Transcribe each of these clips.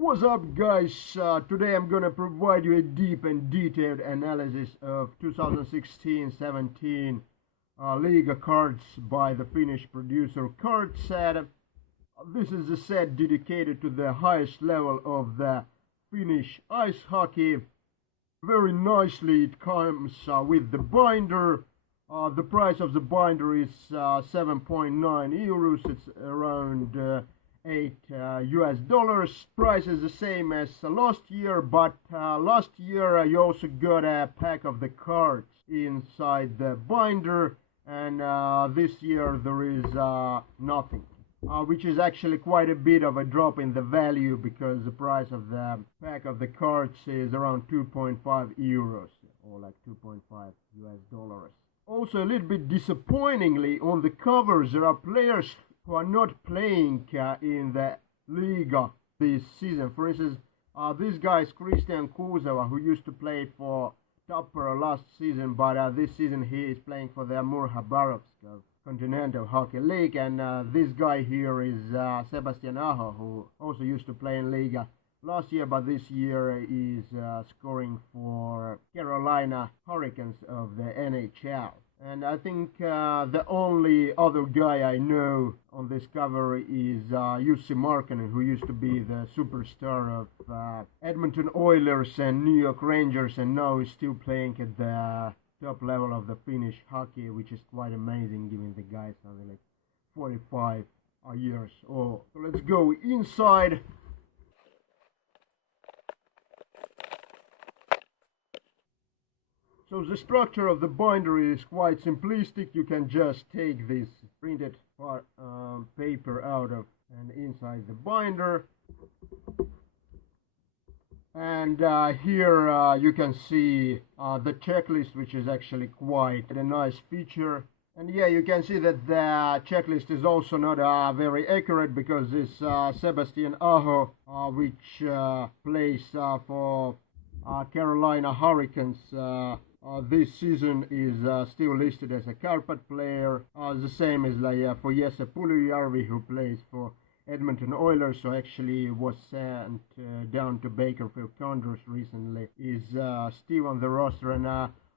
What's up, guys? Today I'm gonna provide you a deep and detailed analysis of 2016-17 Liiga cards by the Finnish producer Cardset. This is a set dedicated to the highest level of the Finnish ice hockey. Very nicely it comes with the binder. The price of the binder is 7.9 euros. It's around $8 Price is the same as last year, but last year you also got a pack of the cards inside the binder, and this year there is nothing, which is actually quite a bit of a drop in the value, because the price of the pack of the cards is around 2.5 euros, or like 2.5 US dollars. Also, a little bit disappointingly, on the covers there are players who are not playing in the Liiga this season. For instance, this guy is Christian Kuusela, who used to play for Tappara last season, but this season he is playing for the Murhabarovsk Continental Hockey League. And this guy here is Sebastian Aho, who also used to play in Liiga last year, but this year is scoring for Carolina Hurricanes of the NHL. And I think the only other guy I know on this cover is Jussi Markkanen, who used to be the superstar of Edmonton Oilers and New York Rangers, and now is still playing at the top level of the Finnish hockey, which is quite amazing given the guy's something like 45 years old. So let's go inside. So the structure of the binder is quite simplistic. You can just take this printed paper out of and inside the binder. And here you can see the checklist, which is actually quite a nice feature. And yeah, you can see that the checklist is also not very accurate, because this Sebastian Aho, which plays for Carolina Hurricanes, this season is still listed as a Kärpät player, the same as for Jesse Puljujärvi, who plays for Edmonton Oilers, so actually was sent down to Bakersfield Condors recently, is still on the roster. And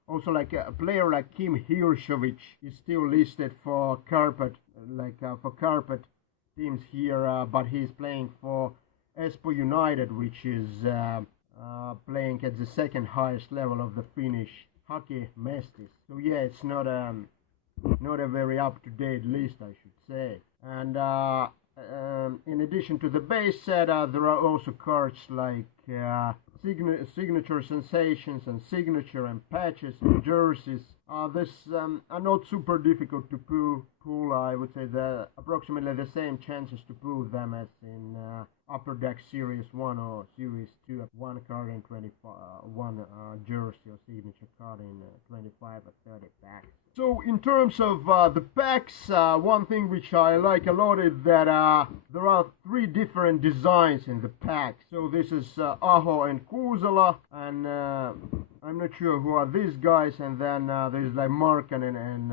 also like a player like Kim Hirshovich is still listed for Kärpät, for Kärpät teams here, but he's playing for Espoo United, which is playing at the second highest level of the Finnish hockey mestis. So yeah, it's not a very up-to-date list, I should say. And in addition to the base set, there are also cards like signature sensations and signature and patches and jerseys. This are not super difficult to pull. I would say the approximately the same chances to pull them as in Upper Deck Series 1 or Series 2. One card in 25, one jersey or signature card in 25 or 30 packs. So in terms of the packs, one thing which I like a lot is that there are 3 different designs in the pack. So this is Aho and Kuusela, and I'm not sure who are these guys, and then there's like Markkanen, and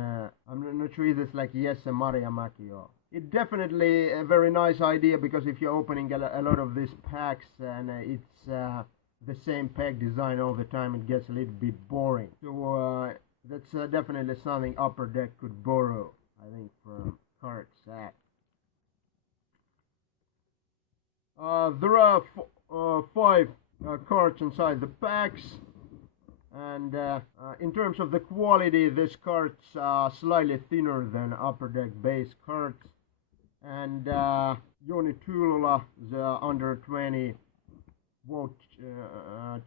I'm not sure if it's like Jesse Marjamäki. Or it's definitely a very nice idea, because if you're opening a lot of these packs and it's the same pack design all the time, it gets a little bit boring. So that's definitely something Upper Deck could borrow, I think, from Cardset. There are 5 cards inside the packs. And in terms of the quality, this card's slightly thinner than Upper Deck base cards. And Joni Tuulola, the under 20 world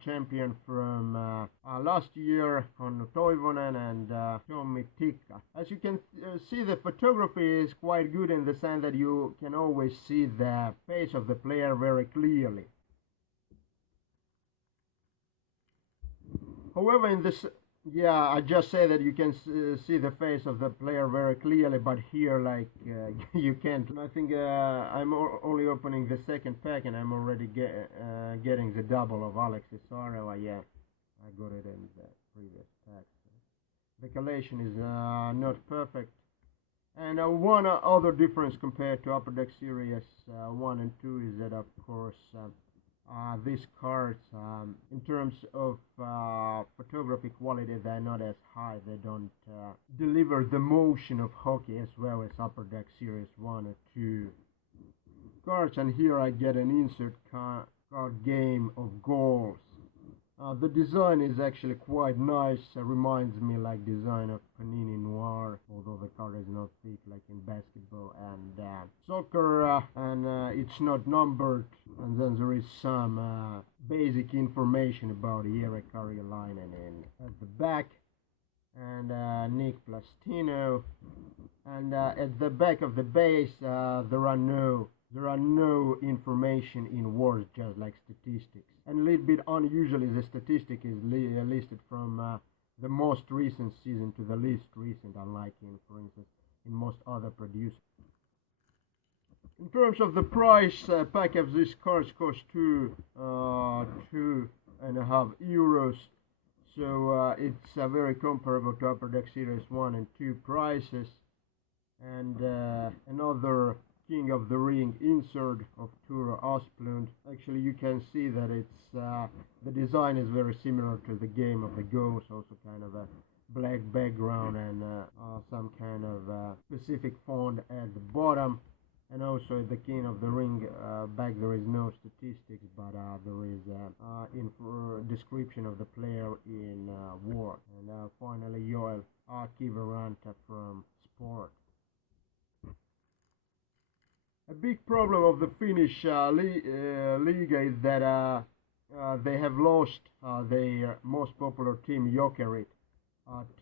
champion from last year, Hannu Toivonen, and Tommi Tikka. As you can see, the photography is quite good in the sense that you can always see the face of the player very clearly. However, in this, yeah, I just say that you can see the face of the player very clearly, but here, like, you can't. I think I'm only opening the second pack, and I'm already getting the double of Alexis Saarela. Yeah, I got it in the previous pack. The collation is not perfect. And one other difference compared to Upper Deck Series 1 and 2 is that, of course, these cards, in terms of photography quality, they're not as high. They don't deliver the motion of hockey as well as Upper Deck Series 1 or 2 cards. And here I get an insert card game of goals. The design is actually quite nice. Reminds me like design of Panini Noir, although the card is not thick like in basketball and soccer, and it's not numbered. And then there is some basic information about Jere Karjalainen at the back, and Nick Plastino. And at the back of the base, there are no information in words, just like statistics. And a little bit unusually, the statistic is listed from the most recent season to the least recent, unlike in, for instance, in most other producers. In terms of the price, pack of these cards cost €2.5. So it's very comparable to Upper Deck Series 1 and 2 prices. And another King of the Ring insert of Ture Asplund. Actually, you can see that it's the design is very similar to the Game of the Goals, also kind of a black background and some kind of specific font at the bottom. And also the King of the Ring back there is no statistics, but there is description of the player in war. And finally, Joel Kiviranta from Sport. A big problem of the Finnish Liiga is that they have lost their most popular team, Jokerit,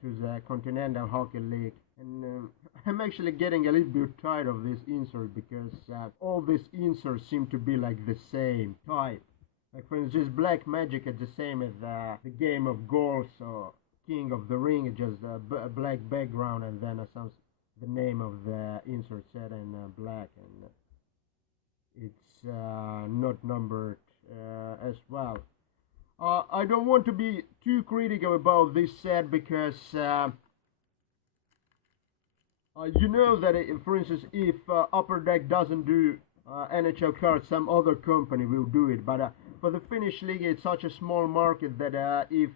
to the Continental Hockey League. And I'm actually getting a little bit tired of this insert because all these inserts seem to be like the same type. Like for instance, Black Magic is the same as the Game of Goals or King of the Ring, it's just a black background and then the name of the insert set in black, and it's not numbered as well. I don't want to be too critical about this set because you know that for instance, if Upper Deck doesn't do NHL cards, some other company will do it. But for the Finnish league, it's such a small market that if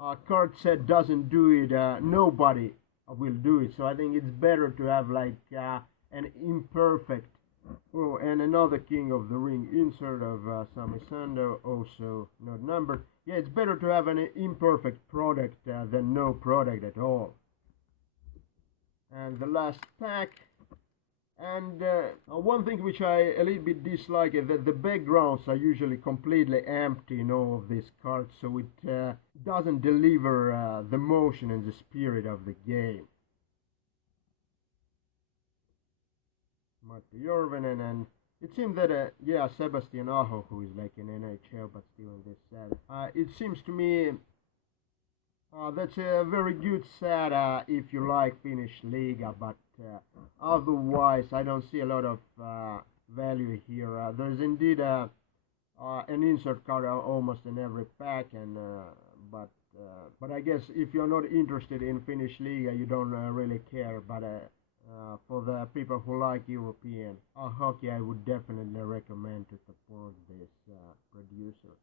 Cardset doesn't do it, nobody will do it. So I think it's better to have like an imperfect, and another King of the Ring insert of Sami Sando, also not numbered. Yeah, it's better to have an imperfect product than no product at all. And the last pack. And one thing which I a little bit dislike is that the backgrounds are usually completely empty in all of these cards, so it doesn't deliver the motion and the spirit of the game. Might be Jorvinen, and it seems that Sebastian Aho, who is like in NHL but still in this set. It seems to me that's a very good set if you like Finnish Liiga, but otherwise I don't see a lot of value here. There's indeed an insert card almost in every pack, and but I guess if you're not interested in Finnish Liiga, you don't really care. But for the people who like European hockey, I would definitely recommend to support this producer.